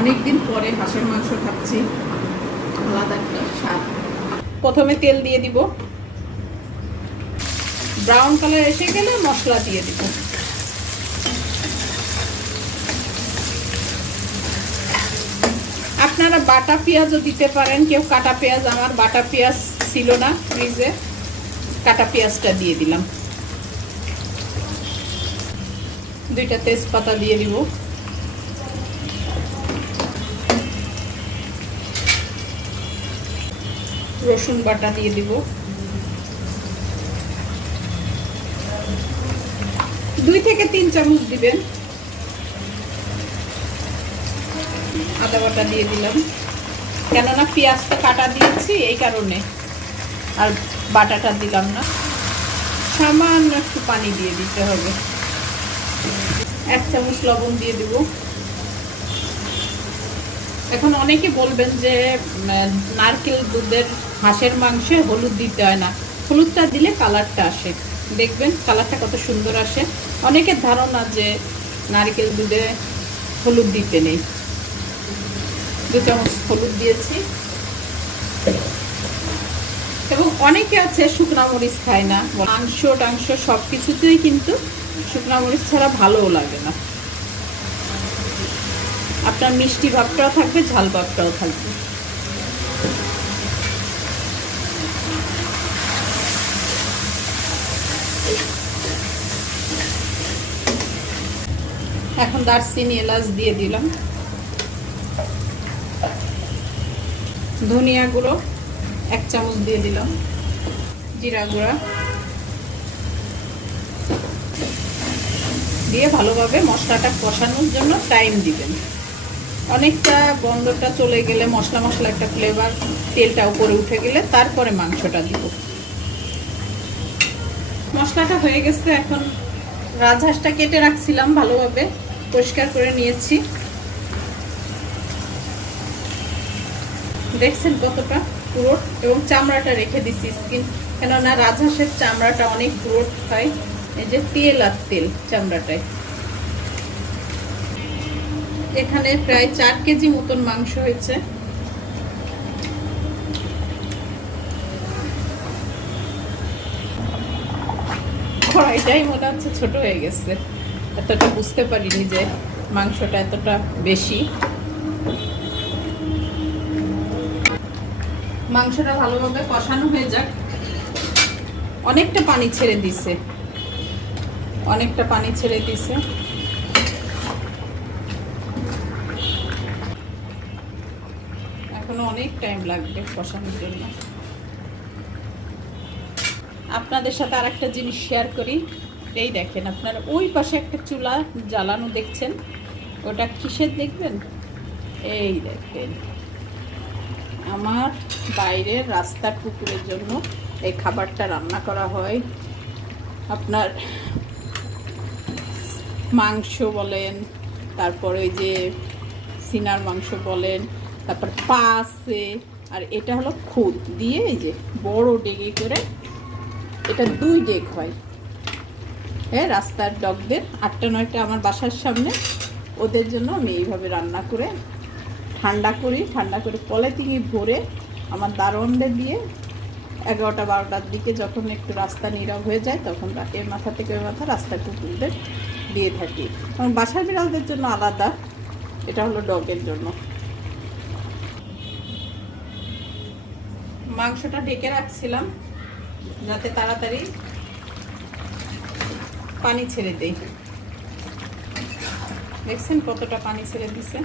অনেকদিন পরে হাঁসের মাংস খাচ্ছি। আলাদা একটা স্বাদ। প্রথমে তেল দিয়ে দিব। ব্রাউন কালার এসে গেলে মশলা দিয়ে দিব। আপনারা বাটা পেঁয়াজও দিতে পারেন। কেউ কাটা পেঁয়াজ, আমার বাটা পেঁয়াজ ছিল না ফ্রিজে। কাটা পেঁয়াজটা দিয়ে দিলাম। দুইটা তেজপাতা দিয়ে দিব। রসুন বাটা দিয়ে দিব। দুই থেকে তিন চামচ দিবেন। আদা বাটা দিয়ে দিলাম। কেননা পেঁয়াজটা কাটা দিয়েছি এই কারণে, আর বাটাটা দিলাম না। সামান্য একটু পানি দিয়ে দিতে হবে। এক চামচ লবণ দিয়ে দেব। এখন অনেকে বলবেন যে নারকেল দুধের হাঁসের মাংসে হলুদ দিতে হয় না। হলুদটা দিলে কালারটা আসে। দেখবেন কালারটা কত সুন্দর আসে। অনেকের ধারণা যে নারকেল দুধে হলুদ দিতে নেই। দু চামচ হলুদ দিয়েছি। এবং অনেকে আছে শুকনা মরিচ খায় না। মাংস, টাংস সব কিছুতেই কিন্তু শুকনা মরিচ ছাড়া ভালোও লাগে না। আপনার মিষ্টি ভাবটাও থাকবে, ঝাল ভাবটাও থাকবে। এখন দারচিনি এলাচ দিয়ে দিলাম। ধনিয়া গুঁড়ো, এক চামচ দিয়ে দিলাম। জিরা গুঁড়া। দিয়ে ভালোভাবে মশলাটা কষানোর জন্য টাইম দিবেন। অনেকটা গন্ধটা চলে গেলে মশলা মশলা একটা ফ্লেভার তেলটা উপরে উঠে গেলে তারপরে মাংসটা দিব। মশলাটা হয়ে গেছে, এখন রাজহাঁসটা কেটে রাখছিলাম ভালোভাবে, পরিষ্কার করে নিয়েছি। দেখছেন কতটা পুরো এবং চামড়াটা রেখে দিছি স্কিন কেননা রাজহাঁসের চামড়াটা অনেক পুরো হয়, এই যে তেল আর তেল চামড়াটায়। এখানে প্রায় চার কেজি মতন মাংস হয়েছে। কড়াইটাই মনে হচ্ছে ছোট হয়ে গেছে। এতটা বুঝতে পারিনি যে মাংসটা এতটা বেশি। মাংসটা ভালোভাবে কষানো হয়ে যাক। অনেকটা পানি ছেড়ে দিছে। অনেকটা পানি ছেড়ে দিছে এখনও অনেক টাইম লাগবে কষানোর জন্য। আপনাদের সাথে আর একটা জিনিস শেয়ার করি। এই দেখেন, আপনারা ওই পাশে একটা চুলা জ্বালানো দেখছেন। ওটা কিসের দেখবেন? এই দেখেন, আমার বাইরের রাস্তার কুকুরের জন্য এই খাবারটা রান্না করা হয়। আপনার মাংস বলেন, তারপর ওই যে সিনার মাংস বলেন তারপর পা আছে আর এটা হলো খুদ। দিয়ে এই যে বড় ডেগে করে এটা দুই ডেক হয়। হ্যাঁ রাস্তার ডগদের। আটটা, নয়টা আমার বাসার সামনে। ওদের জন্য আমি এইভাবে রান্না করে ঠান্ডা করি। ঠান্ডা করে পলিথিনে ভরে আমার দারোয়ানদের দিয়ে এগারোটা, বারোটার দিকে যখন একটু রাস্তা নীরব হয়ে যায়, তখন এর মাথা থেকে ওই মাথা রাস্তার কুকুরদের দিয়ে থাকি। এবং বাসার বিড়ালদের জন্য আলাদা। এটা হলো ডগের জন্য। মাংসটা ডেকে রাখছিলাম, যাতে তাড়াতাড়ি পানি ছেড়ে দেই। দেখছেন কতটা পানি ছেড়ে দিছে?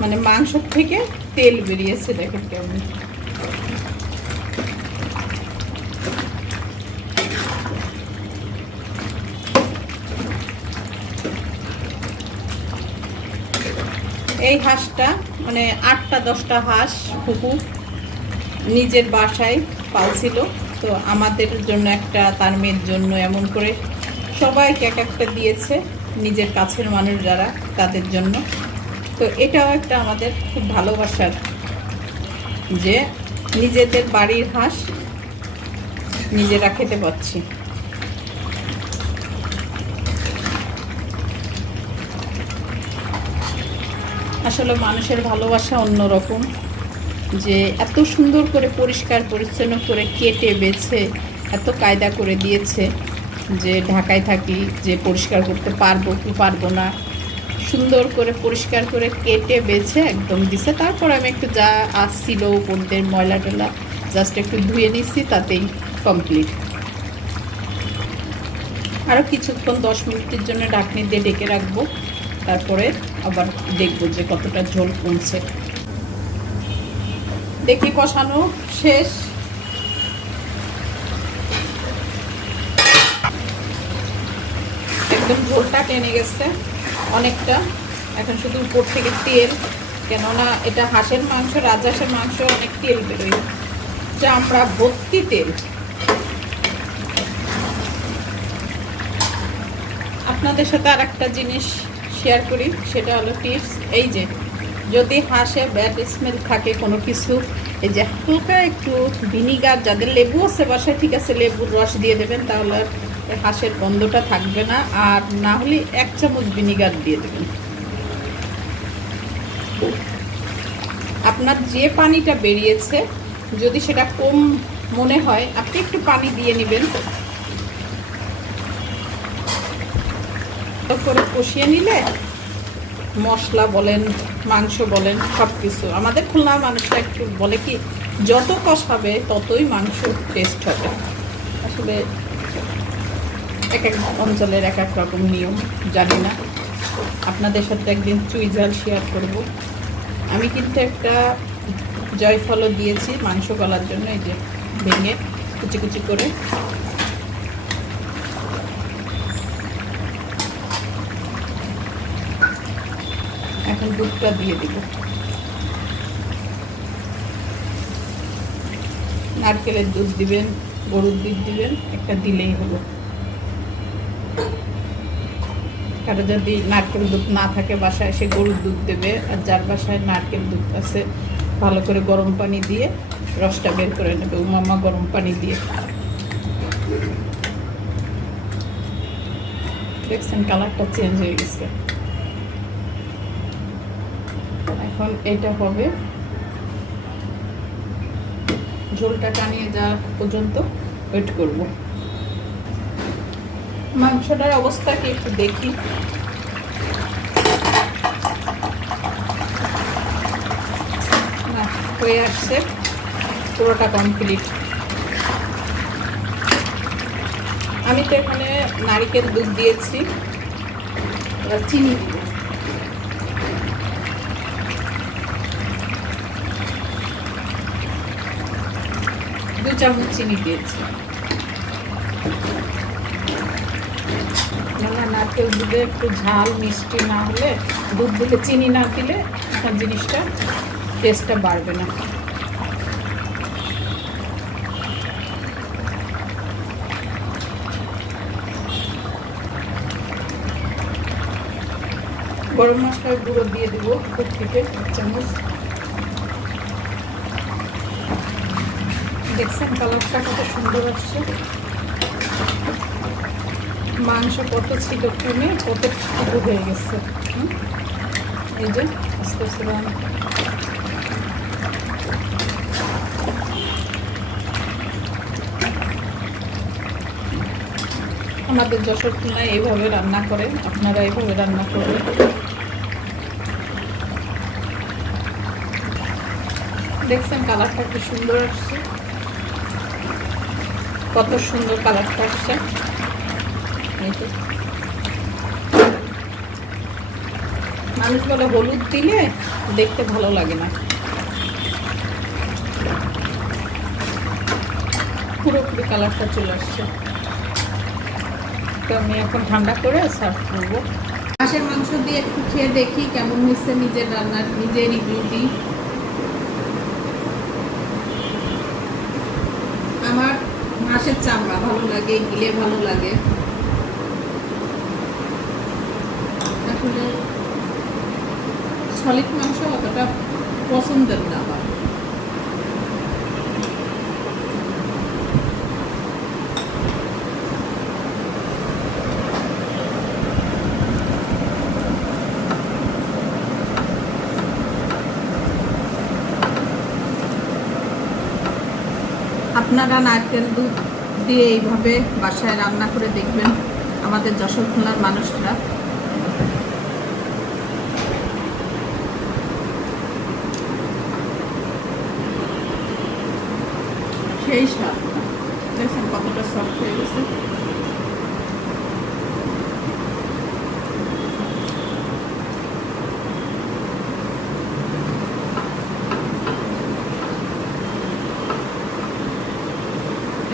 মানে মাংস থেকে তেল বেরিয়েছে, দেখেন কেমন। এই হাঁসটা মানে আটটা, দশটা হাঁস, কুকুর নিজের বাসায় পালছিল। তো আমাদের জন্য একটা, তার মেয়ের জন্য এমন করে সবাইকে এক একটা দিয়েছে, নিজের কাছের মানুষ যারা, তাদের জন্য। তো এটাও একটা আমাদের খুব ভালোবাসার যে নিজেদের বাড়ির হাঁস নিজেরা খেতে পাচ্ছি। আসলে মানুষের ভালোবাসা অন্যরকম, যে এত সুন্দর করে পরিষ্কার, পরিচ্ছন্ন করে কেটে, বেছে, এত কায়দা করে দিয়েছে যে ঢাকায় থাকি, যে পরিষ্কার করতে পারব কি পারব না। সুন্দর করে পরিষ্কার করে কেটে, বেছে একদম দিছে। তারপর আমি একটু যা আসছিল উপরদের ময়লা টয়লা জাস্ট একটু ধুয়ে নিচ্ছি তাতেই কমপ্লিট আরও কিছুক্ষণ, দশ মিনিটের জন্য ঢাকনি দিয়ে ডেকে রাখব। তারপরে আবার দেখব যে কতটা ঝোল কমছে। দেখি কষানো শেষ। একদম ঝোলটা টেনে গেছে অনেকটা। এখন শুধু উপর থেকে তেল, কেননা এটা হাঁসের মাংস, রাজহাঁসের মাংস অনেক তেল বেরোয় চামড়া ভর্তি তেল। আপনাদের সাথে আর একটা জিনিস শেয়ার করি, সেটা হলো টিপস এই যে, যদি হাঁসে ব্যাড স্মেল থাকে কোনো কিছু, এই যে হালকা একটু ভিনিগার যাদের লেবু আছে বাসায়, ঠিক আছে, লেবুর রস দিয়ে দেবেন, তাহলে হাঁসের গন্ধটা থাকবে না। আর না হলে এক চামচ ভিনিগার দিয়ে দেবেন। আপনার যে পানিটা বেরিয়েছে, যদি সেটা কম মনে হয়, আপনি একটু পানি দিয়ে নেবেন করে কষিয়ে নিলে মশলা বলেন, মাংস বলেন সব কিছু আমাদের খুলনার মানুষরা একটু বলে কি, যত কষাবে ততই মাংস টেস্ট হবে। আসলে এক এক অঞ্চলের এক এক রকম নিয়ম, জানি না। আপনাদের সাথে একদিন চুই ঝাল শেয়ার করব। আমি কিন্তু একটা জয়ফলও দিয়েছি মাংস গলার জন্য, এই যে ভেঙে কুচি কুচি করে। দুধটা দিয়ে দিব। নারকেলের দুধ দিবেন, গরুর দুধ দিবেন, একটা দিলেই হলো। কারও যদি নারকেল দুধ না থাকে বাসায়, সে গরুর দুধ দেবে। আর যার বাসায় নারকেল দুধ আছে, ভালো করে গরম পানি দিয়ে রসটা বের করে নেবে। উমামা গরম পানি দিয়ে। দেখছেন কালারটা চেঞ্জ হয়ে গেছে। এখন এটা হবে। ঝোলটা টানিয়ে যাওয়া পর্যন্ত ওয়েট করব। মাংসটার অবস্থা কি একটু দেখি। হয়ে আসছে। পুরোটা কমপ্লিট আমি তো এখানে নারিকেল দুধ দিয়েছি। চিনি দিব। দু চামচ চিনি দিয়েছি। না নারকেল দুধে একটু ঝাল, মিষ্টি না হলে, দুধ দিলে, চিনি না দিলে তখন জিনিসটা টেস্টটা বাড়বে না। গরম মশলার গুঁড়ো দিয়ে দেবো উপর থেকে, এক চামচ। দেখছেন কালারটা কত সুন্দর আসছে। মাংস কত ছিল কমে কত টুকু হয়ে গেছে? এই যে, আস্তে আস্তে আমাদের যশোর তুলনায় এইভাবে রান্না করে, আপনারা এইভাবে রান্না করবেন। দেখছেন কালারটা কি সুন্দর আসছে। কত সুন্দর কালারটা আসছে। মানুষ বলে হলুদ দিলে দেখতে ভালো লাগে না। পুরোপুরি কালারটা চলে আসছে। তো আমি এখন ঠান্ডা করে সার্ভ করব। হাঁসের মাংস দিয়ে একটু খেয়ে দেখি কেমন হয়েছে নিজের রান্নার, নিজের রিভিউ দিই আমার হাঁসের চামড়া ভালো লাগে গিলে ভালো লাগে। আসলে সলিড মাংস অতটা পছন্দের না আমার আপনারা নারকেল দুধ দিয়ে এইভাবে বাসায় রান্না করে দেখবেন আমাদের যশোর খুলনার মানুষরা। সেই সব দেখছেন কতটা সফট হয়ে গেছে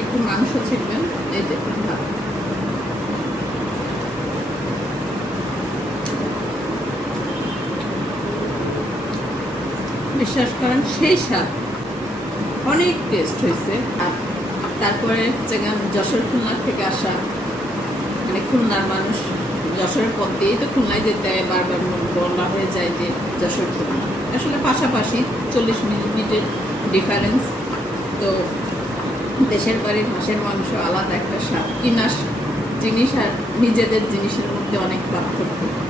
একটু মাংস ছিলবেন এই দেখুন ভাত বিশ্বাস করেন, সেই স্বাদ। অনেক টেস্ট হয়েছে। আর তারপরে যেখান যশোর খুলনা থেকে আসা মানে খুলনার মানুষ যশোরের পথ দিয়েই তো খুলনায় যেতে বারবার বলা হয়ে যায় যে যশোর খুলনা। আসলে পাশাপাশি চল্লিশ মিনিটের ডিফারেন্স তো দেশের বাড়ির হাঁসের মাংস আলাদা একটা স্বাদ। কিনা জিনিস আর নিজেদের জিনিসের মধ্যে অনেক পার্থক্য।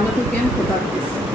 তো ভালো প্রদান হাফিজ